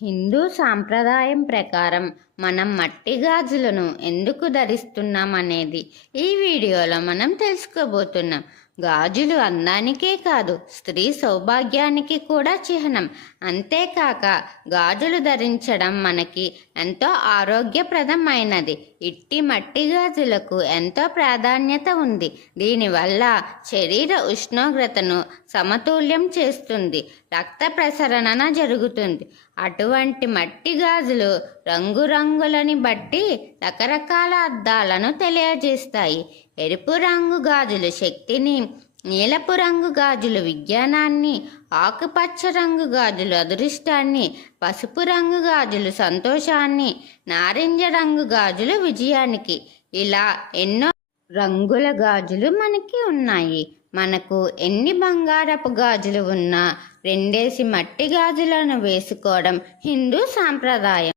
హిందూ సాంప్రదాయం ప్రకారం మనం మట్టి గాజులను ఎందుకు ధరిస్తున్నాం అనేది ఈ వీడియోలో మనం తెలుసుకోబోతున్నాం. గాజులు అందానికే కాదు, స్త్రీ సౌభాగ్యానికి కూడా చిహ్నం. అంతేకాక గాజులు ధరించడం మనకి ఎంతో ఆరోగ్యప్రదమైనది. ఇట్టి మట్టి గాజులకు ఎంతో ప్రాధాన్యత ఉంది. దీనివల్ల శరీర ఉష్ణోగ్రతను సమతుల్యం చేస్తుంది, రక్త ప్రసరణ జరుగుతుంది. అటువంటి మట్టి గాజులు రంగురంగులని బట్టి రకరకాల అర్థాలను తెలియజేస్తాయి. ఎరుపు రంగు గాజులు శక్తిని, నీలపు రంగు గాజులు విజ్ఞానాన్ని, ఆకుపచ్చ రంగు గాజులు అదృష్టాన్ని, పసుపు రంగు గాజులు సంతోషాన్ని, నారింజ రంగు గాజులు విజయానికి, ఇలా ఎన్నో రంగుల గాజులు మనకి ఉన్నాయి. మనకు ఎన్ని బంగారపు గాజులు ఉన్నా రెండేసి మట్టి గాజులను వేసుకోవడం హిందూ సాంప్రదాయం.